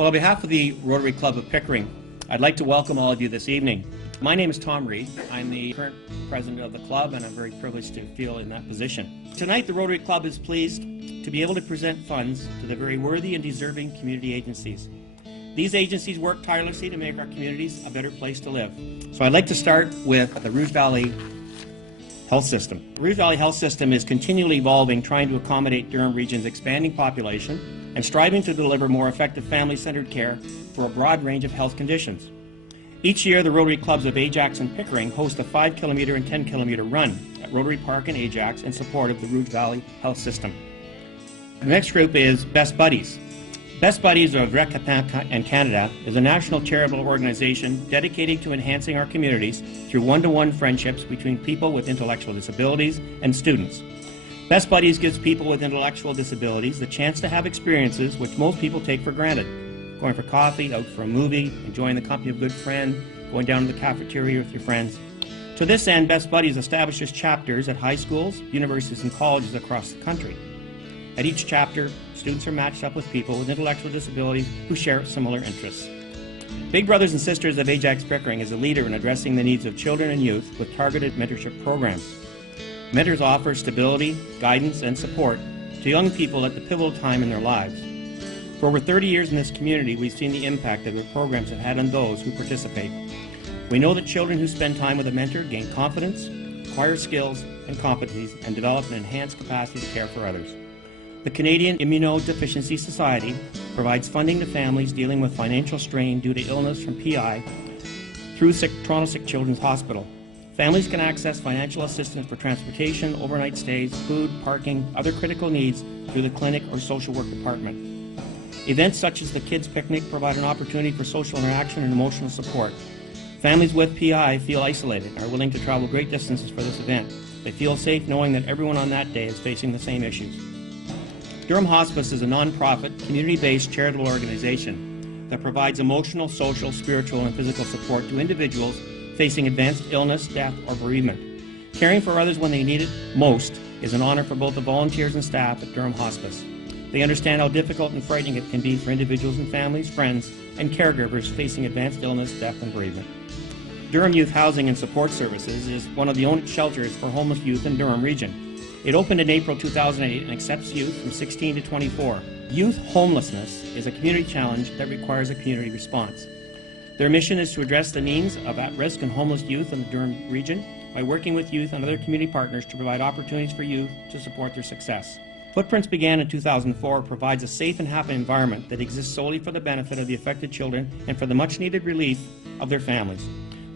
Well, on behalf of the Rotary Club of Pickering, I'd like to welcome all of you this evening. My name is Tom Reed. I'm the current president of the club, and I'm very privileged to feel in that position. Tonight, the Rotary Club is pleased to be able to present funds to the very worthy and deserving community agencies. These agencies work tirelessly to make our communities a better place to live. So I'd like to start with the Rouge Valley Health System. The Rouge Valley Health System is continually evolving, trying to accommodate Durham Region's expanding population and striving to deliver more effective family-centered care for a broad range of health conditions. Each year, the Rotary Clubs of Ajax and Pickering host a 5-kilometer and 10-kilometer run at Rotary Park in Ajax in support of the Rouge Valley Health System. The next group is Best Buddies. Best Buddies of Rotary and Canada is a national charitable organization dedicated to enhancing our communities through one-to-one friendships between people with intellectual disabilities and students. Best Buddies gives people with intellectual disabilities the chance to have experiences which most people take for granted. Going for coffee, out for a movie, enjoying the company of a good friend, going down to the cafeteria with your friends. To this end, Best Buddies establishes chapters at high schools, universities, and colleges across the country. At each chapter, students are matched up with people with intellectual disabilities who share similar interests. Big Brothers and Sisters of Ajax Pickering is a leader in addressing the needs of children and youth with targeted mentorship programs. Mentors offer stability, guidance, and support to young people at the pivotal time in their lives. For over 30 years in this community, we've seen the impact that the programs have had on those who participate. We know that children who spend time with a mentor gain confidence, acquire skills and competencies, and develop an enhanced capacity to care for others. The Canadian Immunodeficiency Society provides funding to families dealing with financial strain due to illness from PI through Toronto Sick Children's Hospital. Families can access financial assistance for transportation, overnight stays, food, parking, other critical needs through the clinic or social work department. Events such as the Kids Picnic provide an opportunity for social interaction and emotional support. Families with PI feel isolated and are willing to travel great distances for this event. They feel safe knowing that everyone on that day is facing the same issues. Durham Hospice is a non-profit, community-based charitable organization that provides emotional, social, spiritual, and physical support to individuals facing advanced illness, death, or bereavement. Caring for others when they need it most is an honor for both the volunteers and staff at Durham Hospice. They understand how difficult and frightening it can be for individuals and families, friends, and caregivers facing advanced illness, death, and bereavement. Durham Youth Housing and Support Services is one of the only shelters for homeless youth in Durham Region. It opened in April 2008 and accepts youth from 16 to 24. Youth homelessness is a community challenge that requires a community response. Their mission is to address the needs of at-risk and homeless youth in the Durham region by working with youth and other community partners to provide opportunities for youth to support their success. Footprints began in 2004, provides a safe and happy environment that exists solely for the benefit of the affected children and for the much-needed relief of their families.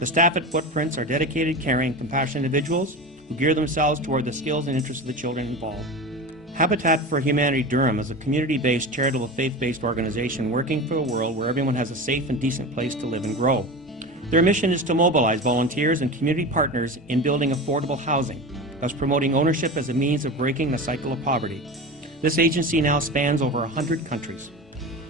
The staff at Footprints are dedicated, caring, compassionate individuals who gear themselves toward the skills and interests of the children involved. Habitat for Humanity Durham is a community-based, charitable, faith-based organization working for a world where everyone has a safe and decent place to live and grow. Their mission is to mobilize volunteers and community partners in building affordable housing, thus promoting ownership as a means of breaking the cycle of poverty. This agency now spans over 100 countries.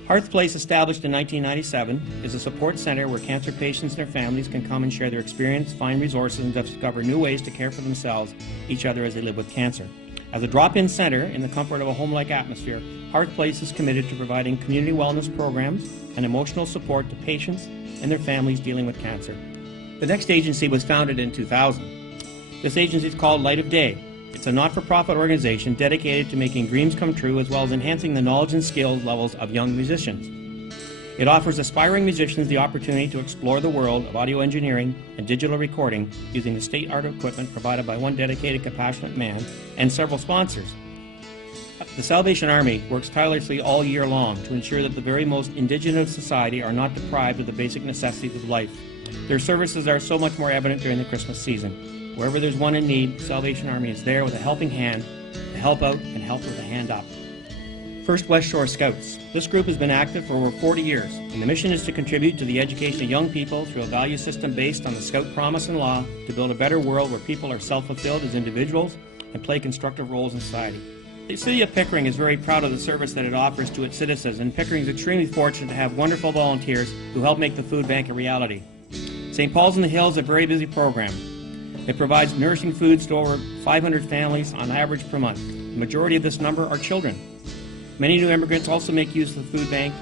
Hearth Place, established in 1997, is a support center where cancer patients and their families can come and share their experience, find resources, and discover new ways to care for themselves, each other as they live with cancer. As a drop-in center in the comfort of a home-like atmosphere, Hearth Place is committed to providing community wellness programs and emotional support to patients and their families dealing with cancer. The next agency was founded in 2000. This agency is called Light of Day. It's a not-for-profit organization dedicated to making dreams come true as well as enhancing the knowledge and skills levels of young musicians. It offers aspiring musicians the opportunity to explore the world of audio engineering and digital recording using the state-art equipment provided by one dedicated, compassionate man and several sponsors. The Salvation Army works tirelessly all year long to ensure that the very most indigenous of society are not deprived of the basic necessities of life. Their services are so much more evident during the Christmas season. Wherever there's one in need, Salvation Army is there with a helping hand to help out and help with a hand up. First West Shore Scouts. This group has been active for over 40 years, and the mission is to contribute to the education of young people through a value system based on the Scout promise and law to build a better world where people are self-fulfilled as individuals and play constructive roles in society. The City of Pickering is very proud of the service that it offers to its citizens, and Pickering is extremely fortunate to have wonderful volunteers who help make the food bank a reality. St. Paul's in the Hill is a very busy program. It provides nourishing foods to over 500 families on average per month. The majority of this number are children. Many new immigrants also make use of the food bank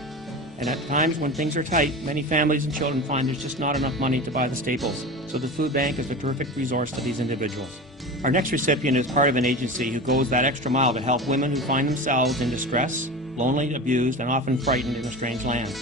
And at times when things are tight, many families and children find there's just not enough money to buy the staples. So the food bank is a terrific resource to these individuals. Our next recipient is part of an agency who goes that extra mile to help women who find themselves in distress, lonely, abused, and often frightened in a strange land.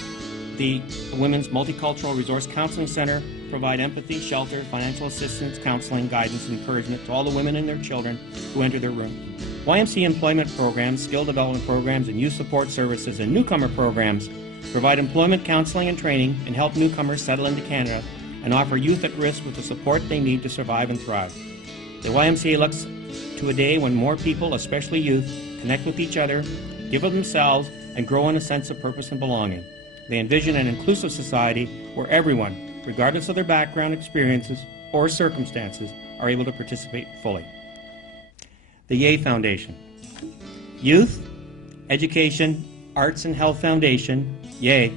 The Women's Multicultural Resource Counseling Center provide empathy, shelter, financial assistance, counseling, guidance, and encouragement to all the women and their children who enter their room. YMCA employment programs, skill development programs, and youth support services and newcomer programs provide employment counseling and training and help newcomers settle into Canada and offer youth at risk with the support they need to survive and thrive. The YMCA looks to a day when more people, especially youth, connect with each other, give of themselves, and grow in a sense of purpose and belonging. They envision an inclusive society where everyone, regardless of their background, experiences, or circumstances, are able to participate fully. The YEA Foundation. Youth, Education, Arts and Health Foundation, YEA,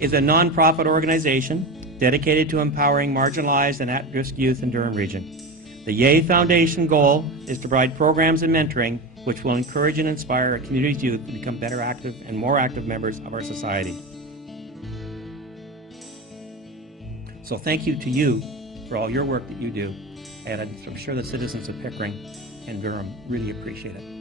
is a non-profit organization dedicated to empowering marginalized and at-risk youth in Durham Region. The YEA Foundation goal is to provide programs and mentoring which will encourage and inspire our community's youth to become better active and more active members of our society. So thank you to you for all your work that you do, and I'm sure the citizens of Pickering and Durham really appreciate it.